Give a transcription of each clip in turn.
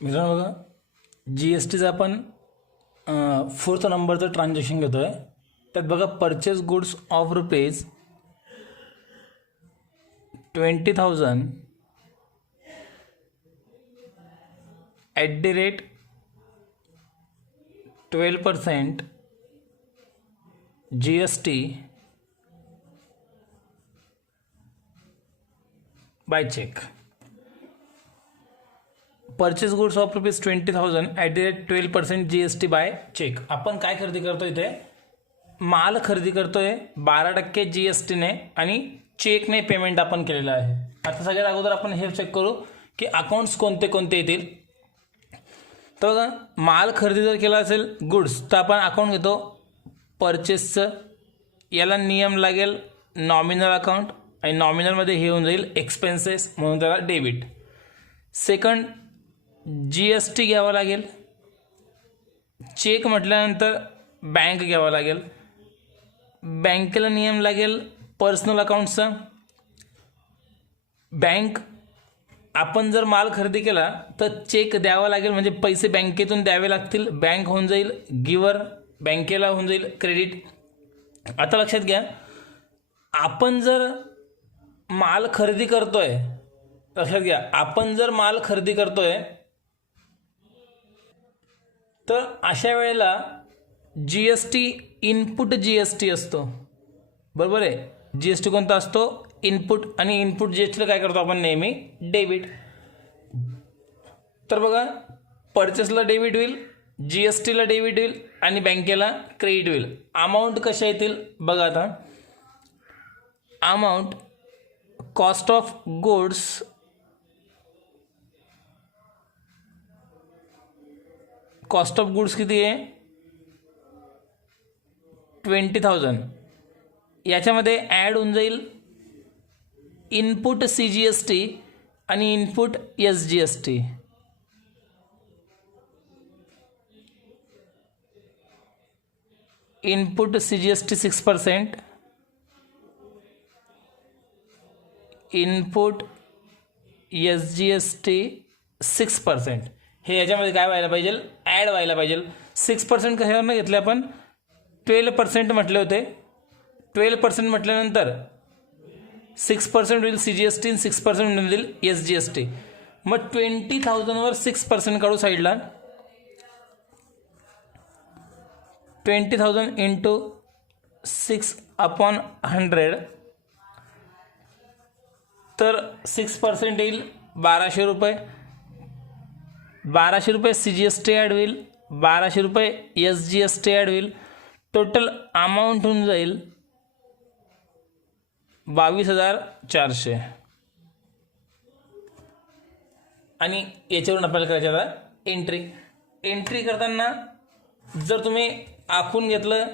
मित्रांनो बघा, G S टीचं आपण 4th नंबरचं ट्रान्झॅक्शन घेतो आहे. त्यात बघा, purchase goods of rupees 20,000 at the rate 12% G S T by cheque. Purchase goods of rupees 20,000 at the rate 12% G S T by cheque. आपण काय खरेदी करतोय? इथे माल खरेदी करतोय 12% जी एस टीने आणि चेकने पेमेंट आपण केलेलं आहे. आता सगळ्यात अगोदर आपण हे चेक करू की अकाउंट्स कोणते कोणते येतील. तर बघा, माल खरेदी जर केला असेल गुड्स, तर आपण अकाउंट घेतो परचेसचं. याला नियम लागेल नॉमिनल अकाउंट, आणि नॉमिनलमध्ये हे होऊन जाईल एक्सपेन्सेस, म्हणून त्याला debit. Second, G S T घ्यावा लागेल. चेक म्हटल्यानंतर बँक घ्यावा लागेल. बँकेला नियम लागेल पर्सनल अकाउंटचा. बँक, आपण जर माल खरेदी केला तर चेक द्यावा लागेल, म्हणजे पैसे बँकेतून द्यावे लागतील. बँक होऊन जाईल गिवर, बँकेला होऊन जाईल क्रेडिट. आता लक्षात घ्या, आपण जर माल खरेदी करतोय, लक्षात घ्या, आपण जर माल खरेदी करतोय तर अशा वेळेला G S T input G S T असतो, बरोबर आहे. जी एस टी कोणता असतो? इनपुट. आणि इनपुट जी एस टीला काय करतो आपण नेहमी? डेबिट. तर बघा, परचेसला डेबिट होईल, जी एस टीला डेबिट होईल आणि बँकेला क्रेडिट होईल. अमाऊंट कशा येतील बघा. आता अमाऊंट, कॉस्ट ऑफ गुड्स किती आहे? 20,000. याच्यामध्ये ॲड होऊन जाईल input C G S T आणि input S G S T. Input C G S T 6%, input S G S T 6%. हे याच्यामध्ये काय व्हायला पाहिजे? ॲड व्हायला पाहिजे. 6% कशावरनं घेतले आपण? 12% म्हटले होते. 12% म्हटल्यानंतर 6% होईल सी जी एस टी आणि 6% होईल एस जी एस टी. मग 20,000वर 6% काढू साईडला. 20,000 इंटू 6/100, तर 6% येईल 1200 रुपये. 1200 रुपये C G S T add होईल, 1200 रुपये S G S T add होईल. टोटल अमाऊंट होऊन जाईल 22,400. आणि याच्यावरून आपल्याला करायचं आता एंट्री करताना जर तुम्ही आखून घेतलं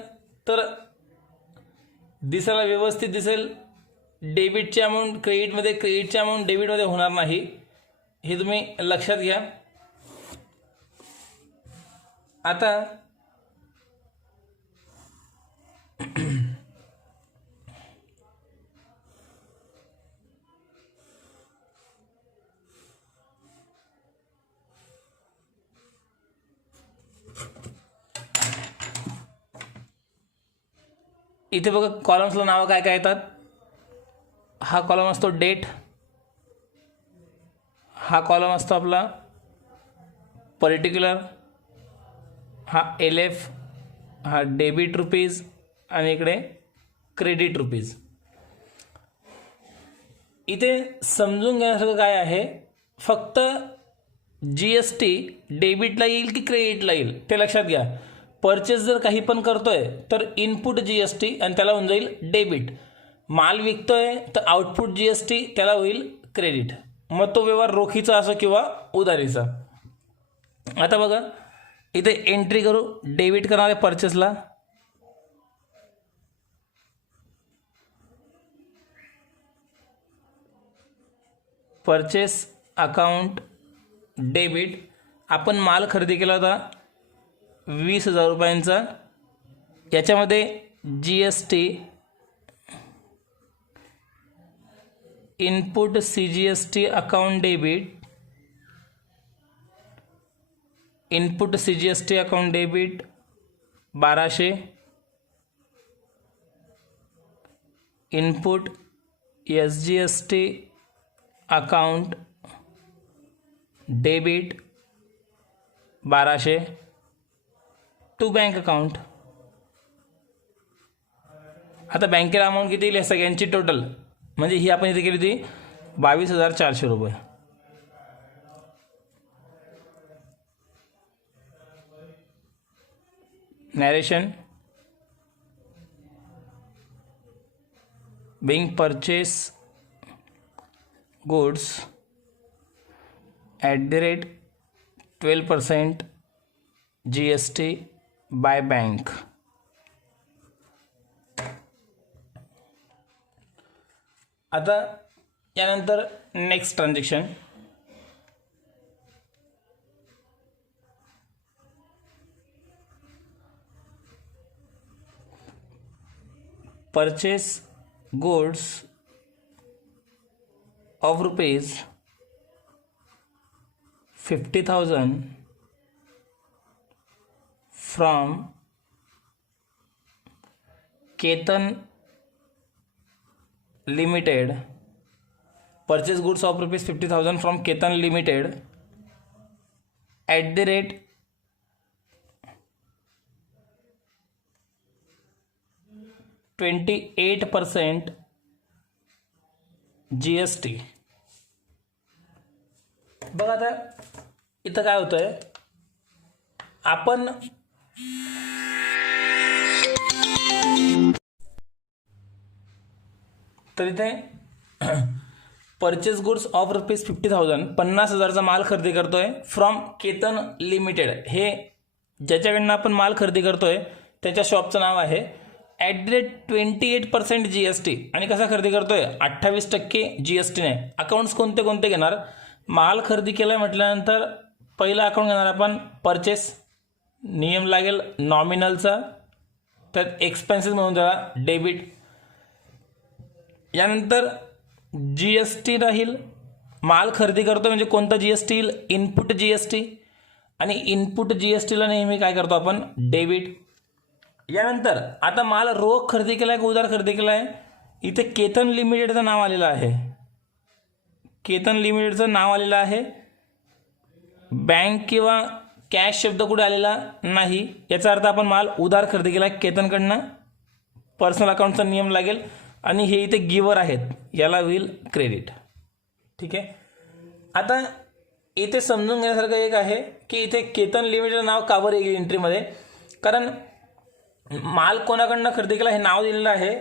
तर दिसायला व्यवस्थित दिसेल. डेबिटची अमाऊंट क्रेडिटमध्ये, क्रेडिटची अमाऊंट डेबिटमध्ये होणार नाही, हे तुम्ही लक्षात घ्या. आता इथे बघा, कॉलम्सला नावं काय काय येतात. हा कॉलम असतो डेट, हा कॉलम असतो आपला पर्टिक्युलर, हा एल एफ, हा डेबिट रुपीज आणि इकडे क्रेडिट रुपीज. इथे समजून घेण्यासारखं काय आहे? फक्त जी एस टी डेबिटला येईल की क्रेडिटला येईल ते लक्षात घ्या. परचेस जर काही पण करतोय तर इनपुट जी एस टी आणि त्याला होऊन जाईल डेबिट. माल विकतोय तर आउटपुट जी एस टी, त्याला होईल क्रेडिट. मग तो व्यवहार रोखीचा असो किंवा उधारीचा. आता बघा, इथे एंट्री करू. डेबिट करणार आहे परचेसला. Purchase account debit. आपण माल खरेदी केला होता 20,000 रुपयांचा. याच्यामध्ये G S T, input C G S T account debit input CGST account debit 1200, input SGST account debit 1200 to bank account. आता बँकेला अमाऊंट किती येईल सगळ्यांची टोटल, म्हणजे ही आपण इथे केली होती 22,400 रुपये. Narration being purchase goods at the rate 12% GST by bank. आता यानंतर next transaction. Purchase goods of rupees 50,000 from Ketan Limited. Purchase goods of rupees 50,000 from Ketan Limited at the rate 28% GST. बघा आता इथं काय होतंय, आपण तर इथे परचेस गुड्स ऑफ रुपीज 50,000 50,000चा माल खरेदी करतोय फ्रॉम केतन लिमिटेड. हे ज्याच्याकडनं आपण माल खरेदी करतोय त्याच्या शॉपचं नाव आहे. At the rate 28% GST. आणि कसा खरेदी करतोय 28% GSTने. अकाउंट्स कोणते कोणते घेणार, माल खरेदी केला म्हटल्यानंतर पहिला अकाउंट घेणार आपण परचेस. नियम लागेल नॉमिनलचा, त्यात एक्सपेन्सेस म्हणून त्याला डेबिट. यानंतर GST राहील. माल खरेदी करतो म्हणजे कोणता GST येईल, इनपुट GST. आणि इनपुट GSTला नेहमी काय करतो आपण डेबिट. यानंतर आता माल रोख खरेदी केला आहे का उधार खरेदी केला आहे, इथे केतन लिमिटेडचं नाव आलेलं आहे. केतन लिमिटेडचं नाव आलेलं आहे. बँक किंवा कॅश शब्द कुठे आलेला नाही, याचा अर्थ आपण माल उधार खरेदी केला केतनकडनं. पर्सनल अकाउंटचा नियम लागेल आणि हे इथे गिवर आहेत, याला होईल क्रेडिट. ठीक आहे. आता इथे समजून घेण्यासारखं एक आहे की इथे केतन लिमिटेडचं नाव का बरं येईल एंट्रीमध्ये, कारण माल कोणाकडनं खरेदी केला हे नाव दिलेलं आहे,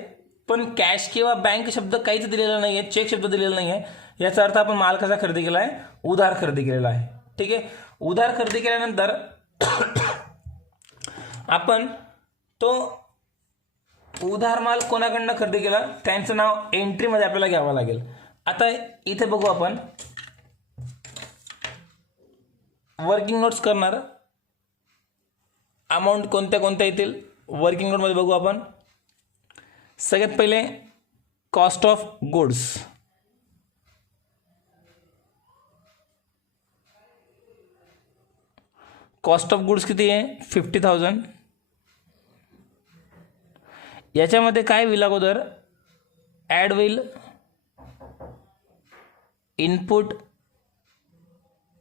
पण कॅश किंवा बँक शब्द काहीच दिलेला नाही आहे, चेक शब्द दिलेला नाही आहे. याचा अर्थ आपण माल कसा खरेदी केला आहे, उधार खरेदी केलेला आहे. ठीक आहे. उधार खरेदी केल्यानंतर आपण तो उधार माल कोणाकडनं खरेदी केला त्यांचं नाव एंट्रीमध्ये आपल्याला घ्यावं लागेल. आता इथे बघू आपण वर्किंग नोट्स करणार. अमाऊंट कोणत्या कोणत्या येतील वर्किंग नोटमध्ये बघू आपण. सगळ्यात पहिले cost of goods. Cost of goods किती आहे 50,000. याच्यामध्ये काय होईल अगोदर ॲड होईल इनपुट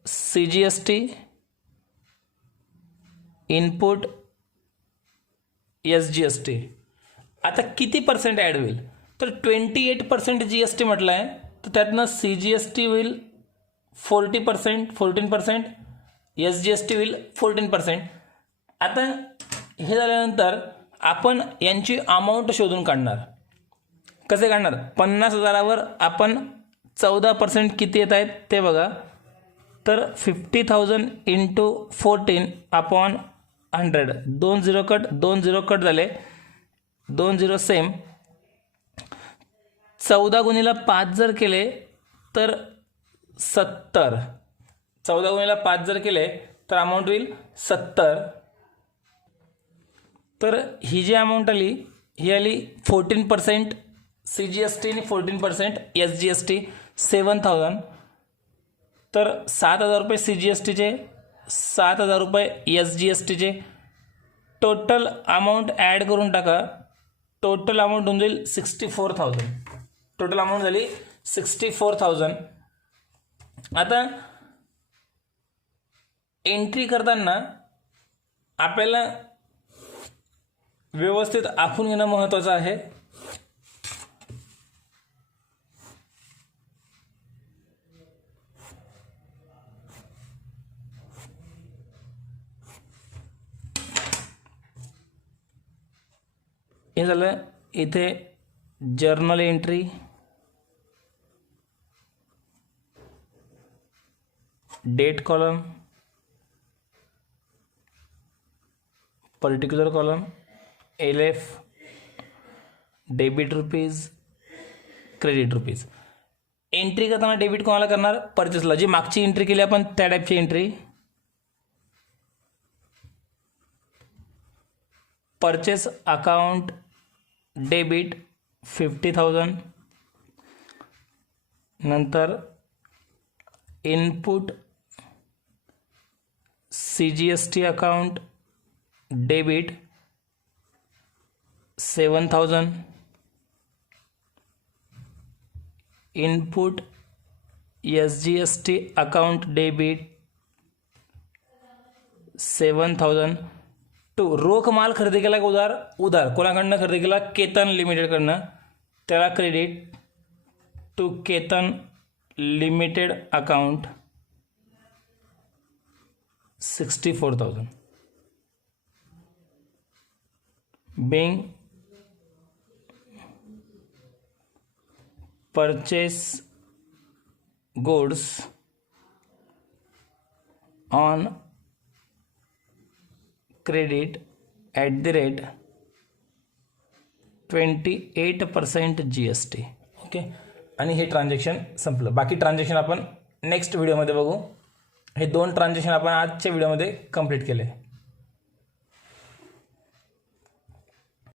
CGST, इनपुट SGST. आता किती पर्सेंट ॲड होईल तर 28% GST म्हटलं आहे, तर त्यातनं CGST होईल 14%, SGST होईल 14%. आता हे झाल्यानंतर आपण यांची अमाऊंट शोधून काढणार. कसे काढणार, 50,000वर आपण 14% किती येत आहेत ते बघा. तर 50,000 इंटू 14/100. 2 0 कट, 2 0 कट झाले, 2 0 सेम. 14 गुणिले 5 जर केले तर 70. 14 गुणिले 5 जर केले तर अमाऊंट होईल 70. तर ही जी अमाऊंट आली ही आली 14% CGST आणि 14% SGST 7,000. तर 7,000 रुपये CGSTचे, 7,000 रुपये एस जी एस टीचे. टोटल अमाऊंट ॲड करून टाका. टोटल अमाऊंट होऊन जाईल 64,000. टोटल अमाऊंट झाली 64,000. आता एंट्री करताना आपल्याला व्यवस्थित आखून घेणं महत्त्वाचं आहे. हे झालं. इथे journal entry, date column, particular column, LF, debit rupees, credit rupees. Entry करताना डेबिट कोणाला करणार? परचेसला. जी मागची एंट्री केली आपण त्या टाईपची एंट्री. Purchase account debit 50,000. नंतर input CGST account debit 7,000. Input SGST account debit 7,000. To रोख माल खरेदी केला का उधार कोणाकडनं खरेदी केला? केतन लिमिटेडकडनं. त्याला credit to Ketan limited account 64,000. being purchase goods on credit at the rate 28% GST. Okay. आणि हे ट्रान्झॅक्शन संपलं. बाकी ट्रान्झॅक्शन आपण नेक्स्ट व्हिडिओमध्ये बघू. हे 2 ट्रान्झॅक्शन आपण आजच्या व्हिडिओमध्ये कंप्लीट केले.